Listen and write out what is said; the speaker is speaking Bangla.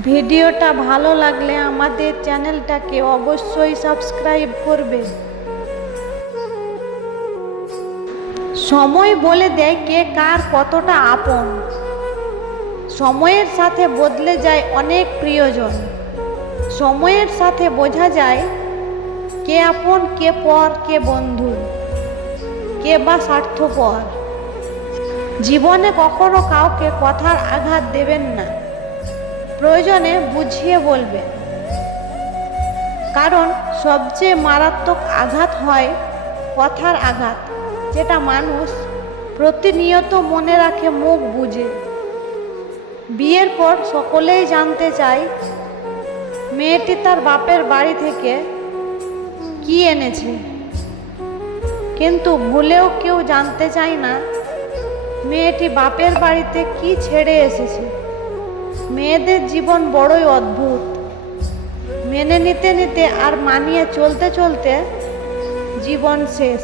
ভিডিওটা ভালো লাগলে আমাদের চ্যানেলটাকে অবশ্যই সাবস্ক্রাইব করবে। সময় বলে দেয় কে কার কতটা আপন। সময়ের সাথে বদলে যায় অনেক প্রিয়জন। সময়ের সাথে বোঝা যায় কে আপন, কে পর, কে বন্ধু, কে বা স্বার্থপর। জীবনে কখনো কাউকে কথার আঘাত দেবেন না, প্রয়োজনে বুঝিয়ে বলবেন। কারণ সবচেয়ে মারাত্মক আঘাত হয় কথার আঘাত, যেটা মানুষ প্রতিনিয়ত মনে রাখে মুখ বুজে। বিয়ের পর সকলেই জানতে চায় মেয়েটি তার বাপের বাড়ি থেকে কি এনেছে, কিন্তু ভুলেও কেউ জানতে চায় না মেয়েটি বাপের বাড়িতে কি ছেড়ে এসেছে। মেয়েদের জীবন বড়ই অদ্ভুত। মেনে নিতে নিতে আর মানিয়ে চলতে চলতে জীবন শেষ।